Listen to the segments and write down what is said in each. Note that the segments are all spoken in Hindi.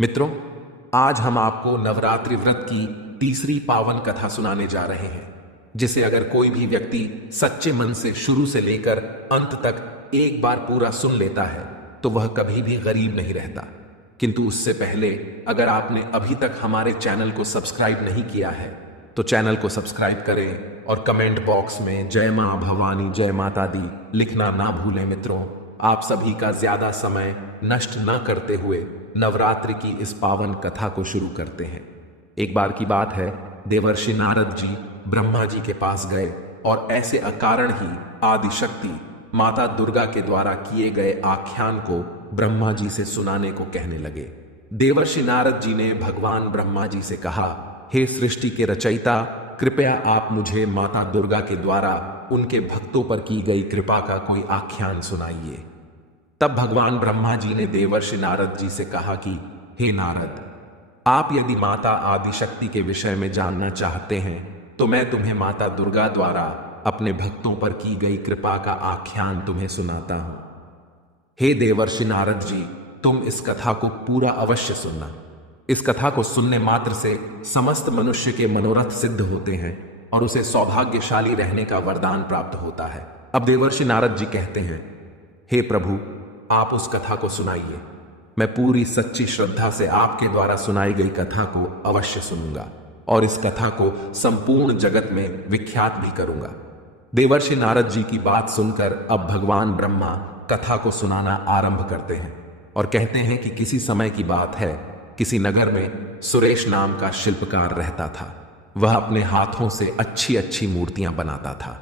मित्रों, आज हम आपको नवरात्रि व्रत की तीसरी पावन कथा सुनाने जा रहे हैं, जिसे अगर कोई भी व्यक्ति सच्चे मन से शुरू से लेकर अंत तक एक बार पूरा सुन लेता है तो वह कभी भी गरीब नहीं रहता। किंतु उससे पहले अगर आपने अभी तक हमारे चैनल को सब्सक्राइब नहीं किया है तो चैनल को सब्सक्राइब करें और कमेंट बॉक्स में जय मां भवानी जय माता दी लिखना ना भूलें। मित्रों, आप सभी का ज्यादा समय नष्ट न करते हुए नवरात्रि की इस पावन कथा को शुरू करते हैं। एक बार की बात है, देवर्षि नारद जी ब्रह्मा जी के पास गए और ऐसे अकारण ही आदिशक्ति माता दुर्गा के द्वारा किए गए आख्यान को ब्रह्मा जी से सुनाने को कहने लगे। देवर्षि नारद जी ने भगवान ब्रह्मा जी से कहा, हे सृष्टि के रचयिता, कृपया आप मुझे माता दुर्गा के द्वारा उनके भक्तों पर की गई कृपा का कोई आख्यान सुनाइए। तब भगवान ब्रह्मा जी ने देवर्षि नारद जी से कहा कि हे नारद, आप यदि माता आदिशक्ति के विषय में जानना चाहते हैं तो मैं तुम्हें माता दुर्गा द्वारा अपने भक्तों पर की गई कृपा का आख्यान तुम्हें सुनाता हूं। हे देवर्षि नारद जी, तुम इस कथा को पूरा अवश्य सुनना। इस कथा को सुनने मात्र से समस्त मनुष्य के मनोरथ सिद्ध होते हैं और उसे सौभाग्यशाली रहने का वरदान प्राप्त होता है। अब देवर्षि नारद जी कहते हैं, हे प्रभु, आप उस कथा को सुनाइए। मैं पूरी सच्ची श्रद्धा से आपके द्वारा सुनाई गई कथा को अवश्य सुनूंगा और इस कथा को संपूर्ण जगत में विख्यात भी करूंगा। देवर्षि नारद जी की बात सुनकर अब भगवान ब्रह्मा कथा को सुनाना आरंभ करते हैं और कहते हैं कि किसी समय की बात है, किसी नगर में सुरेश नाम का शिल्पकार रहता था। वह अपने हाथों से अच्छी अच्छी मूर्तियां बनाता था,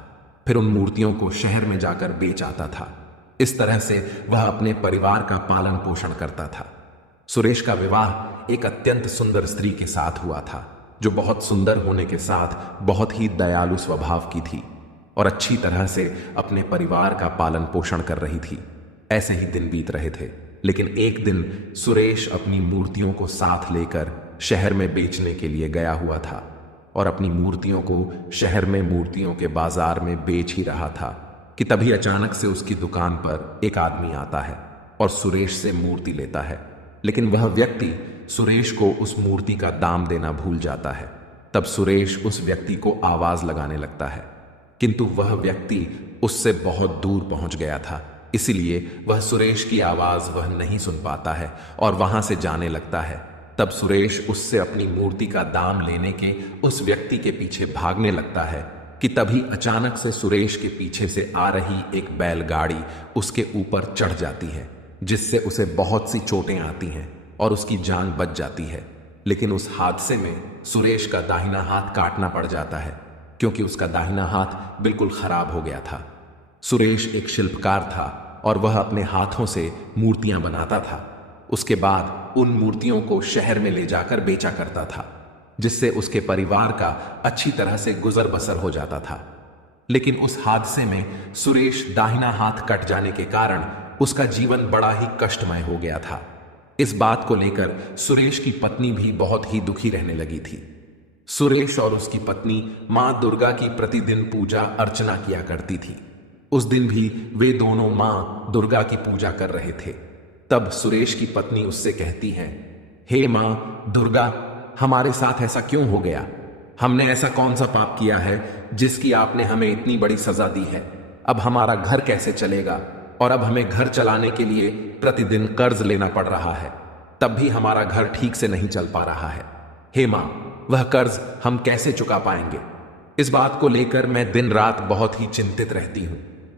फिर उन मूर्तियों को शहर में जाकर बेच आता था। इस तरह से वह अपने परिवार का पालन पोषण करता था। सुरेश का विवाह एक अत्यंत सुंदर स्त्री के साथ हुआ था, जो बहुत सुंदर होने के साथ बहुत ही दयालु स्वभाव की थी और अच्छी तरह से अपने परिवार का पालन पोषण कर रही थी। ऐसे ही दिन बीत रहे थे, लेकिन एक दिन सुरेश अपनी मूर्तियों को साथ लेकर शहर में बेचने के लिए गया हुआ था और अपनी मूर्तियों को शहर में मूर्तियों के बाजार में बेच ही रहा था कि तभी अचानक से उसकी दुकान पर एक आदमी आता है और सुरेश से मूर्ति लेता है। लेकिन वह व्यक्ति सुरेश को उस मूर्ति का दाम देना भूल जाता है। तब सुरेश उस व्यक्ति को आवाज लगाने लगता है, किंतु वह व्यक्ति उससे बहुत दूर पहुंच गया था, इसीलिए वह सुरेश की आवाज वह नहीं सुन पाता है और वहां से जाने लगता है। तब सुरेश उससे अपनी मूर्ति का दाम लेने के उस व्यक्ति के पीछे भागने लगता है कि तभी अचानक से सुरेश के पीछे से आ रही एक बैलगाड़ी उसके ऊपर चढ़ जाती है, जिससे उसे बहुत सी चोटें आती हैं और उसकी जान बच जाती है। लेकिन उस हादसे में सुरेश का दाहिना हाथ काटना पड़ जाता है, क्योंकि उसका दाहिना हाथ बिल्कुल खराब हो गया था। सुरेश एक शिल्पकार था और वह अपने हाथों से मूर्तियां बनाता था। उसके बाद उन मूर्तियों को शहर में ले जाकर बेचा करता था, जिससे उसके परिवार का अच्छी तरह से गुजर बसर हो जाता था। लेकिन उस हादसे में सुरेश दाहिना हाथ कट जाने के कारण उसका जीवन बड़ा ही कष्टमय हो गया था। इस बात को लेकर सुरेश की पत्नी भी बहुत ही दुखी रहने लगी थी। सुरेश और उसकी पत्नी मां दुर्गा की प्रतिदिन पूजा अर्चना किया करती थी। उस दिन भी वे दोनों मां दुर्गा की पूजा कर रहे थे। तब सुरेश की पत्नी उससे कहती है, हे मां दुर्गा, हमारे साथ ऐसा क्यों हो गया? हमने ऐसा कौन सा पाप किया है जिसकी आपने हमें इतनी बड़ी सजा दी है? अब हमारा घर कैसे चलेगा? और अब हमें घर चलाने के लिए प्रतिदिन कर्ज लेना पड़ रहा है, तब भी हमारा घर ठीक से नहीं चल पा रहा है। हे मां, वह कर्ज हम कैसे चुका पाएंगे? इस बात को लेकर मैं दिन रात बहुत ही चिंतित रहती हूं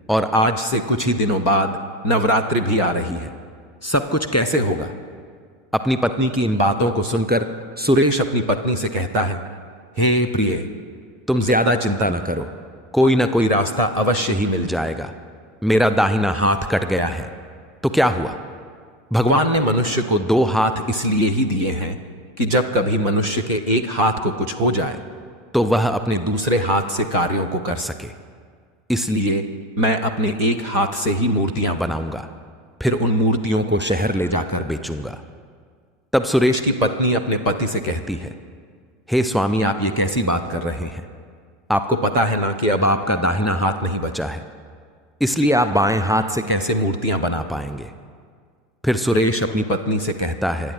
और आज से कुछ ही दिनों बाद नवरात्रि भी आ रही है। सब कुछ कैसे होगा? अपनी पत्नी की इन बातों को सुनकर सुरेश अपनी पत्नी से कहता है, हे प्रिय, तुम ज्यादा चिंता न करो, कोई ना कोई रास्ता अवश्य ही मिल जाएगा। मेरा दाहिना हाथ कट गया है तो क्या हुआ? भगवान ने मनुष्य को दो हाथ इसलिए ही दिए हैं कि जब कभी मनुष्य के एक हाथ को कुछ हो जाए तो वह अपने दूसरे हाथ से कार्यों को कर सके। इसलिए मैं अपने एक हाथ से ही मूर्तियां बनाऊंगा, फिर उन मूर्तियों को शहर ले जाकर बेचूंगा। तब सुरेश की पत्नी अपने पति से कहती है, हे स्वामी, आप ये कैसी बात कर रहे हैं? आपको पता है ना कि अब आपका दाहिना हाथ नहीं बचा है, इसलिए आप बाएं हाथ से कैसे मूर्तियां बना पाएंगे? फिर सुरेश अपनी पत्नी से कहता है,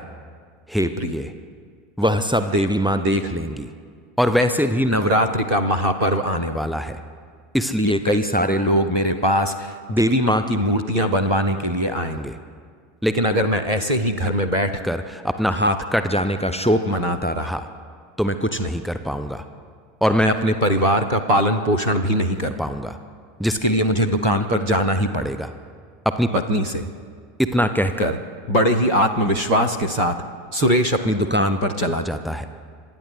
हे प्रिय, वह सब देवी मां देख लेंगी। और वैसे भी नवरात्रि का महापर्व आने वाला है, इसलिए कई सारे लोग मेरे पास देवी मां की मूर्तियां बनवाने के लिए आएंगे। लेकिन अगर मैं ऐसे ही घर में बैठकर अपना हाथ कट जाने का शोक मनाता रहा तो मैं कुछ नहीं कर पाऊंगा, और मैं अपने परिवार का पालन पोषण भी नहीं कर पाऊंगा, जिसके लिए मुझे दुकान पर जाना ही पड़ेगा अपनी पत्नी से। इतना कहकर बड़े ही आत्मविश्वास के साथ सुरेश अपनी दुकान पर चला जाता है,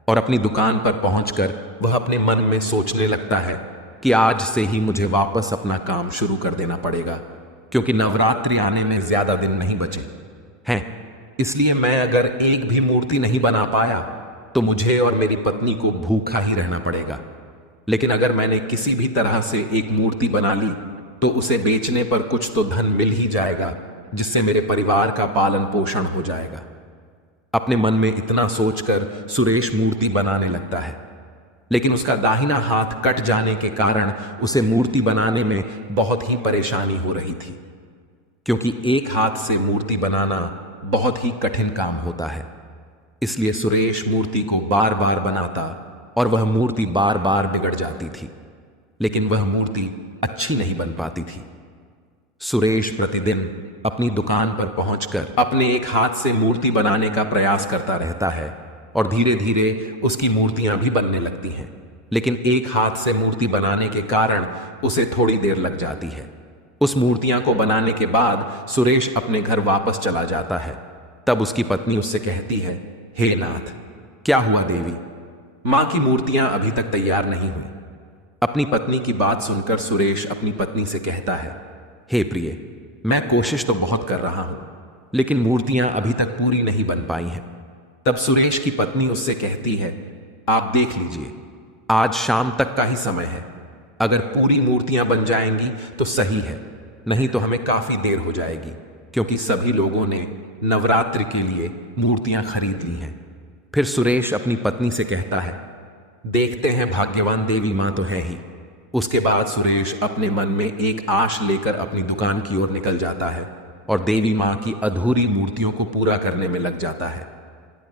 और अपनी दुकान पर पहुंचकर वह अपने मन में सोचने लगता है कि आज से ही मुझे वापस अपना काम शुरू कर देना पड़ेगा, क्योंकि नवरात्रि आने में ज्यादा दिन नहीं बचे हैं। इसलिए मैं अगर एक भी मूर्ति नहीं बना पाया तो मुझे और मेरी पत्नी को भूखा ही रहना पड़ेगा। लेकिन अगर मैंने किसी भी तरह से एक मूर्ति बना ली तो उसे बेचने पर कुछ तो धन मिल ही जाएगा, जिससे मेरे परिवार का पालन पोषण हो जाएगा। अपने मन में इतना सोचकर सुरेश मूर्ति बनाने लगता है, लेकिन उसका दाहिना हाथ कट जाने के कारण उसे मूर्ति बनाने में बहुत ही परेशानी हो रही थी, क्योंकि एक हाथ से मूर्ति बनाना बहुत ही कठिन काम होता है। इसलिए सुरेश मूर्ति को बार बार बनाता और वह मूर्ति बार बार बिगड़ जाती थी, लेकिन वह मूर्ति अच्छी नहीं बन पाती थी। सुरेश प्रतिदिन अपनी दुकान पर पहुंचकर अपने एक हाथ से मूर्ति बनाने का प्रयास करता रहता है, और धीरे धीरे उसकी मूर्तियां भी बनने लगती हैं। लेकिन एक हाथ से मूर्ति बनाने के कारण उसे थोड़ी देर लग जाती है। उस मूर्तियां को बनाने के बाद सुरेश अपने घर वापस चला जाता है। तब उसकी पत्नी उससे कहती है, हे नाथ, क्या हुआ देवी? मां की मूर्तियां अभी तक तैयार नहीं हुई। अपनी पत्नी की बात सुनकर सुरेश अपनी पत्नी से कहता है, हे प्रिय, मैं कोशिश तो बहुत कर रहा हूं, लेकिन मूर्तियां अभी तक पूरी नहीं बन पाई हैं। तब सुरेश की पत्नी उससे कहती है, आप देख लीजिए, आज शाम तक का ही समय है। अगर पूरी मूर्तियां बन जाएंगी तो सही है, नहीं तो हमें काफी देर हो जाएगी, क्योंकि सभी लोगों ने नवरात्रि के लिए मूर्तियां खरीद ली हैं। फिर सुरेश अपनी पत्नी से कहता है, देखते हैं, भाग्यवान देवी मां तो है ही। उसके बाद सुरेश अपने मन में एक आश लेकर अपनी दुकान की ओर निकल जाता है और देवी मां की अधूरी मूर्तियों को पूरा करने में लग जाता है।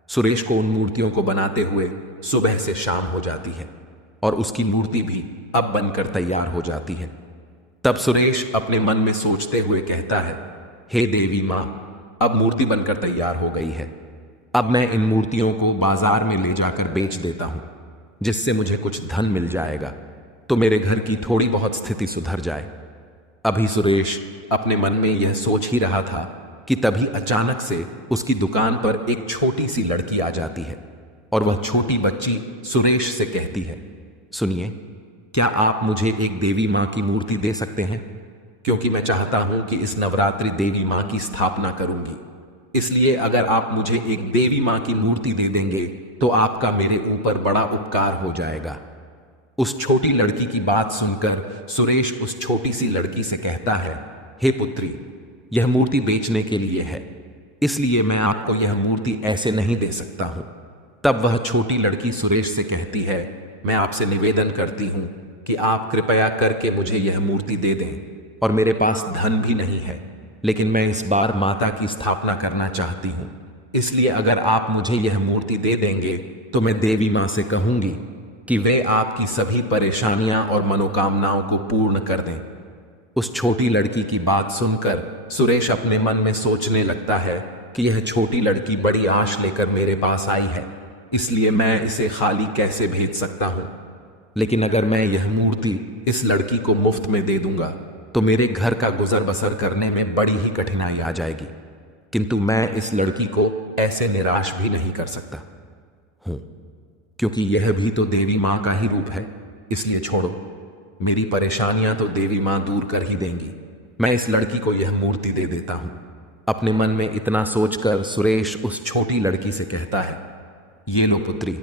सुरेश को उन मूर्तियों को बनाते हुए सुबह से शाम हो जाती है, और उसकी मूर्ति भी अब बनकर तैयार हो जाती है। तब सुरेश अपने मन में सोचते हुए कहता है, हे देवी मां, अब मूर्ति बनकर तैयार हो गई है। अब मैं इन मूर्तियों को बाजार में ले जाकर बेच देता हूं, जिससे मुझे कुछ धन मिल जाएगा, तो मेरे घर की थोड़ी बहुत स्थिति सुधर जाए। अभी सुरेश अपने मन में यह सोच ही रहा था कि तभी अचानक से उसकी दुकान पर एक छोटी सी लड़की आ जाती है, और वह छोटी बच्ची सुरेश से कहती है, सुनिए, क्या आप मुझे एक देवी मां की मूर्ति दे सकते हैं? क्योंकि मैं चाहता हूं कि इस नवरात्रि देवी मां की स्थापना करूंगी। इसलिए अगर आप मुझे एक देवी मां की मूर्ति दे देंगे तो आपका मेरे ऊपर बड़ा उपकार हो जाएगा। उस छोटी लड़की की बात सुनकर सुरेश उस छोटी सी लड़की से कहता है, हे पुत्री, यह मूर्ति बेचने के लिए है, इसलिए मैं आपको यह मूर्ति ऐसे नहीं दे सकता हूं। तब वह छोटी लड़की सुरेश से कहती है, मैं आपसे निवेदन करती हूं कि आप कृपया करके मुझे यह मूर्ति दे दें, और मेरे पास धन भी नहीं है, लेकिन मैं इस बार माता की स्थापना करना चाहती हूं। इसलिए अगर आप मुझे यह मूर्ति दे देंगे तो मैं देवी मां से कहूंगी कि वे आपकी सभी परेशानियां और मनोकामनाओं को पूर्ण कर दें। उस छोटी लड़की की बात सुनकर सुरेश अपने मन में सोचने लगता है कि यह छोटी लड़की बड़ी आश लेकर मेरे पास आई है, इसलिए मैं इसे खाली कैसे भेज सकता हूं। लेकिन अगर मैं यह मूर्ति इस लड़की को मुफ्त में दे दूंगा तो मेरे घर का गुजर बसर करने में बड़ी ही कठिनाई आ जाएगी, किंतु मैं इस लड़की को ऐसे निराश भी नहीं कर सकता हूं, क्योंकि यह भी तो देवी मां का ही रूप है। इसलिए छोड़ो, मेरी परेशानियां तो देवी मां दूर कर ही देंगी। मैं इस लड़की को यह मूर्ति दे देता हूं। अपने मन में इतना सोचकर सुरेश उस छोटी लड़की से कहता है, ये लो पुत्री,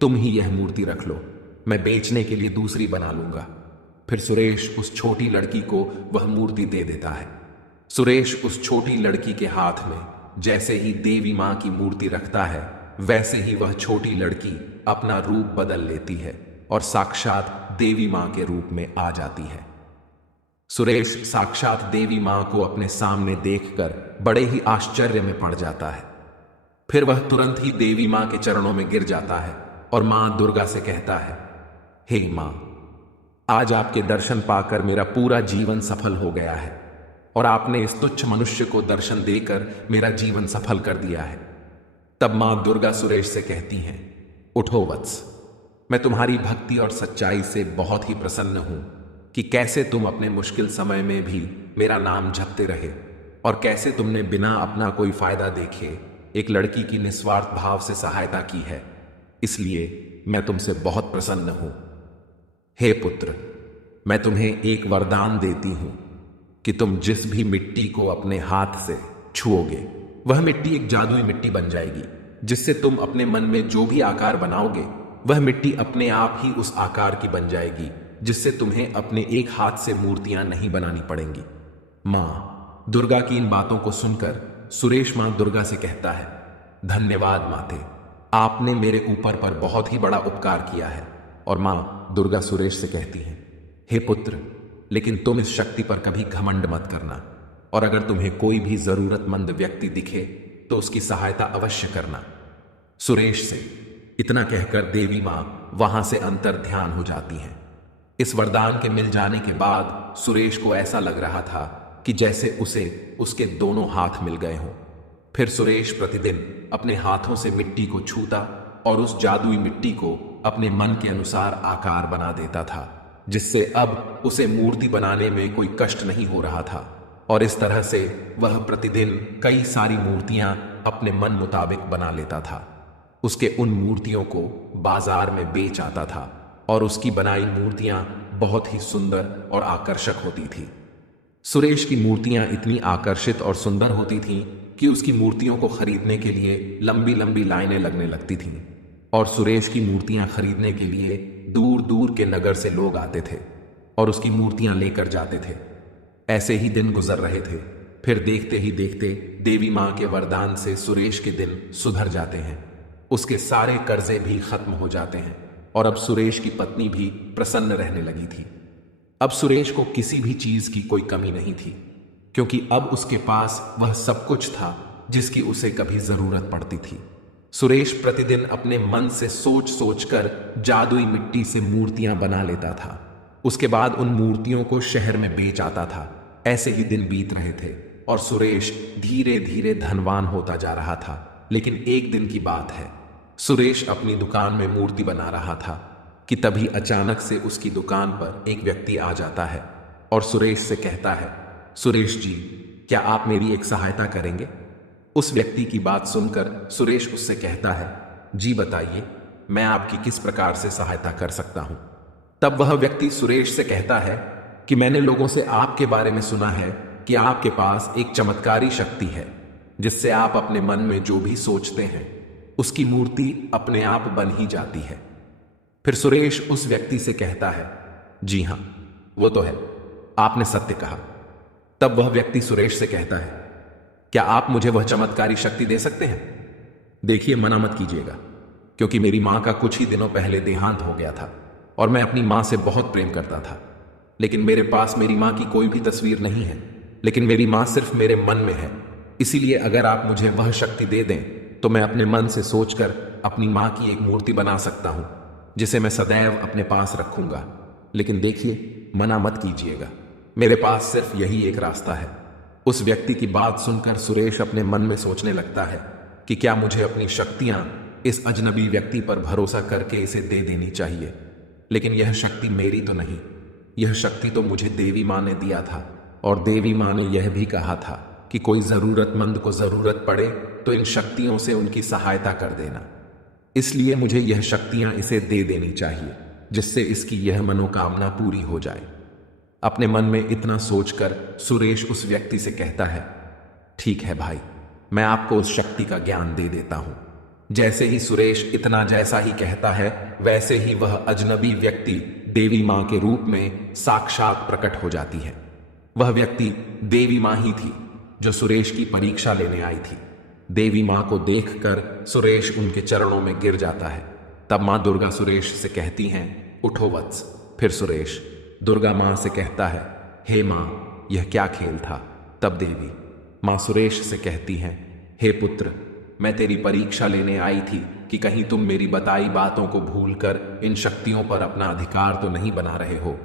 तुम ही यह मूर्ति रख लो, मैं बेचने के लिए दूसरी बना लूंगा। फिर सुरेश उस छोटी लड़की को वह मूर्ति दे देता है। सुरेश उस छोटी लड़की के हाथ में जैसे ही देवी मां की मूर्ति रखता है, वैसे ही वह छोटी लड़की अपना रूप बदल लेती है और साक्षात देवी मां के रूप में आ जाती है। सुरेश साक्षात देवी मां को अपने सामने देखकर बड़े ही आश्चर्य में पड़ जाता है। फिर वह तुरंत ही देवी मां के चरणों में गिर जाता है और मां दुर्गा से कहता है, हे मां, आज आपके दर्शन पाकर मेरा पूरा जीवन सफल हो गया है और आपने इस तुच्छ मनुष्य को दर्शन देकर मेरा जीवन सफल कर दिया है। तब मां दुर्गा सुरेश से कहती हैं, उठो वत्स, मैं तुम्हारी भक्ति और सच्चाई से बहुत ही प्रसन्न हूं कि कैसे तुम अपने मुश्किल समय में भी मेरा नाम जपते रहे और कैसे तुमने बिना अपना कोई फायदा देखे एक लड़की की निस्वार्थ भाव से सहायता की है। इसलिए मैं तुमसे बहुत प्रसन्न हूं। हे पुत्र, मैं तुम्हें एक वरदान देती हूं कि तुम जिस भी मिट्टी को अपने हाथ से छुओगे वह मिट्टी एक जादुई मिट्टी बन जाएगी, जिससे तुम अपने मन में जो भी आकार बनाओगे वह मिट्टी अपने आप ही उस आकार की बन जाएगी, जिससे तुम्हें अपने एक हाथ से मूर्तियां नहीं बनानी पड़ेंगी। मां दुर्गा की इन बातों को सुनकर सुरेश मां दुर्गा से कहता है, धन्यवाद माते, आपने मेरे ऊपर पर बहुत ही बड़ा उपकार किया है। और मां दुर्गा सुरेश से कहती हैं, हे पुत्र, लेकिन तुम इस शक्ति पर कभी घमंड मत करना और अगर तुम्हें कोई भी जरूरतमंद व्यक्ति दिखे तो उसकी सहायता अवश्य करना। सुरेश से इतना कहकर देवी मां वहां से अंतर ध्यान हो जाती हैं। इस वरदान के मिल जाने के बाद सुरेश को ऐसा लग रहा था कि जैसे उसे उसके दोनों हाथ मिल गए हों। फिर सुरेश प्रतिदिन अपने हाथों से मिट्टी को छूता और उस जादुई मिट्टी को अपने मन के अनुसार आकार बना देता था, जिससे अब उसे मूर्ति बनाने में कोई कष्ट नहीं हो रहा था। और इस तरह से वह प्रतिदिन कई सारी मूर्तियां अपने मन मुताबिक बना लेता था। उसके उन मूर्तियों को बाजार में बेच आता था और उसकी बनाई मूर्तियां बहुत ही सुंदर और आकर्षक होती थी। सुरेश की मूर्तियां इतनी आकर्षित और सुंदर होती थीं कि उसकी मूर्तियों को खरीदने के लिए लंबी लंबी लाइनें लगने लगती थीं और सुरेश की मूर्तियां खरीदने के लिए दूर दूर के नगर से लोग आते थे और उसकी मूर्तियां लेकर जाते थे। ऐसे ही दिन गुजर रहे थे। फिर देखते ही देखते देवी मां के वरदान से सुरेश के दिन सुधर जाते हैं। उसके सारे कर्जे भी खत्म हो जाते हैं और अब सुरेश की पत्नी भी प्रसन्न रहने लगी थी। अब सुरेश को किसी भी चीज की कोई कमी नहीं थी, क्योंकि अब उसके पास वह सब कुछ था जिसकी उसे कभी जरूरत पड़ती थी। सुरेश प्रतिदिन अपने मन से सोच सोच कर जादुई मिट्टी से मूर्तियां बना लेता था। उसके बाद उन मूर्तियों को शहर में बेच आता था। ऐसे ही दिन बीत रहे थे और सुरेश धीरे धीरे धनवान होता जा रहा था। लेकिन एक दिन की बात है, सुरेश अपनी दुकान में मूर्ति बना रहा था कि तभी अचानक से उसकी दुकान पर एक व्यक्ति आ जाता है और सुरेश से कहता है, सुरेश जी, क्या आप मेरी एक सहायता करेंगे? उस व्यक्ति की बात सुनकर सुरेश उससे कहता है, जी बताइए, मैं आपकी किस प्रकार से सहायता कर सकता हूं? तब वह व्यक्ति सुरेश से कहता है कि मैंने लोगों से आपके बारे में सुना है कि आपके पास एक चमत्कारी शक्ति है जिससे आप अपने मन में जो भी सोचते हैं उसकी मूर्ति अपने आप बन ही जाती है। फिर सुरेश उस व्यक्ति से कहता है, जी हां, वो तो है, आपने सत्य कहा। तब वह व्यक्ति सुरेश से कहता है, क्या आप मुझे वह चमत्कारी शक्ति दे सकते हैं? देखिए, मना मत कीजिएगा, क्योंकि मेरी मां का कुछ ही दिनों पहले देहांत हो गया था और मैं अपनी मां से बहुत प्रेम करता था। लेकिन मेरे पास मेरी मां की कोई भी तस्वीर नहीं है, लेकिन मेरी मां सिर्फ मेरे मन में है। इसीलिए अगर आप मुझे वह शक्ति दे दें तो मैं अपने मन से सोचकर अपनी मां की एक मूर्ति बना सकता हूं, जिसे मैं सदैव अपने पास रखूंगा। लेकिन देखिए, मना मत कीजिएगा, मेरे पास सिर्फ यही एक रास्ता है। उस व्यक्ति की बात सुनकर सुरेश अपने मन में सोचने लगता है कि क्या मुझे अपनी शक्तियां इस अजनबी व्यक्ति पर भरोसा करके इसे दे देनी चाहिए। लेकिन यह शक्ति मेरी तो नहीं, यह शक्ति तो मुझे देवी मां ने दिया था और देवी मां ने यह भी कहा था कि कोई जरूरतमंद को जरूरत पड़े तो इन शक्तियों से उनकी सहायता कर देना। इसलिए मुझे यह शक्तियां इसे दे देनी चाहिए, जिससे इसकी यह मनोकामना पूरी हो जाए। अपने मन में इतना सोचकर सुरेश उस व्यक्ति से कहता है, ठीक है भाई, मैं आपको उस शक्ति का ज्ञान दे देता हूं। जैसे ही सुरेश इतना जैसा ही कहता है, वैसे ही वह अजनबी व्यक्ति देवी मां के रूप में साक्षात प्रकट हो जाती है। वह व्यक्ति देवी मां ही थी जो सुरेश की परीक्षा लेने आई थी। देवी मां को देखकर सुरेश उनके चरणों में गिर जाता है। तब मां दुर्गा सुरेश से कहती हैं, उठो वत्स। फिर सुरेश दुर्गा मां से कहता है, हे मां, यह क्या खेल था? तब देवी मां सुरेश से कहती हैं, हे पुत्र, मैं तेरी परीक्षा लेने आई थी कि कहीं तुम मेरी बताई बातों को भूलकर इन शक्तियों पर अपना अधिकार तो नहीं बना रहे हो।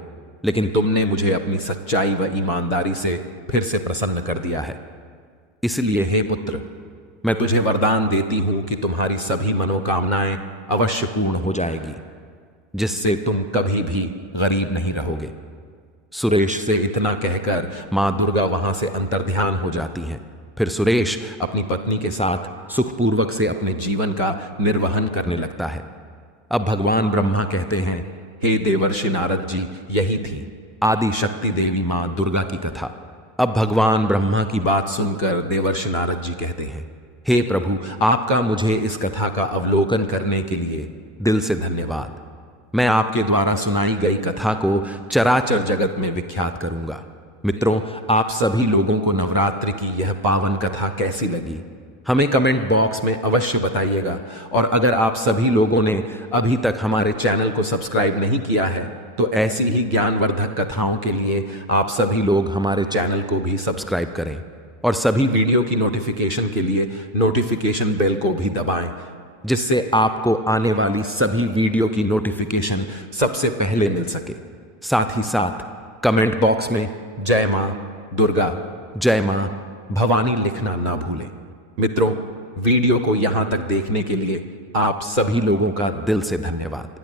लेकिन तुमने मुझे अपनी सच्चाई व ईमानदारी से फिर से प्रसन्न कर दिया है। इसलिए हे पुत्र, मैं तुझे वरदान देती हूं कि तुम्हारी सभी मनोकामनाएं अवश्य पूर्ण हो जाएगी, जिससे तुम कभी भी गरीब नहीं रहोगे। सुरेश से इतना कहकर मां दुर्गा वहां से अंतर्ध्यान हो जाती हैं। फिर सुरेश अपनी पत्नी के साथ सुखपूर्वक से अपने जीवन का निर्वहन करने लगता है। अब भगवान ब्रह्मा कहते हैं, हे देवर्षि नारद जी, यही थी आदि शक्ति देवी मां दुर्गा की कथा। अब भगवान ब्रह्मा की बात सुनकर देवर्षि नारद जी कहते हैं, हे प्रभु, आपका मुझे इस कथा का अवलोकन करने के लिए दिल से धन्यवाद। मैं आपके द्वारा सुनाई गई कथा को चराचर जगत में विख्यात करूंगा। मित्रों, आप सभी लोगों को नवरात्रि की यह पावन कथा कैसी लगी, हमें कमेंट बॉक्स में अवश्य बताइएगा। और अगर आप सभी लोगों ने अभी तक हमारे चैनल को सब्सक्राइब नहीं किया है तो ऐसी ही ज्ञानवर्धक कथाओं के लिए आप सभी लोग हमारे चैनल को भी सब्सक्राइब करें और सभी वीडियो की नोटिफिकेशन के लिए नोटिफिकेशन बेल को भी दबाएं, जिससे आपको आने वाली सभी वीडियो की नोटिफिकेशन सबसे पहले मिल सके। साथ ही साथ कमेंट बॉक्स में जय मां दुर्गा, जय मां भवानी लिखना ना भूलें। मित्रों, वीडियो को यहां तक देखने के लिए आप सभी लोगों का दिल से धन्यवाद।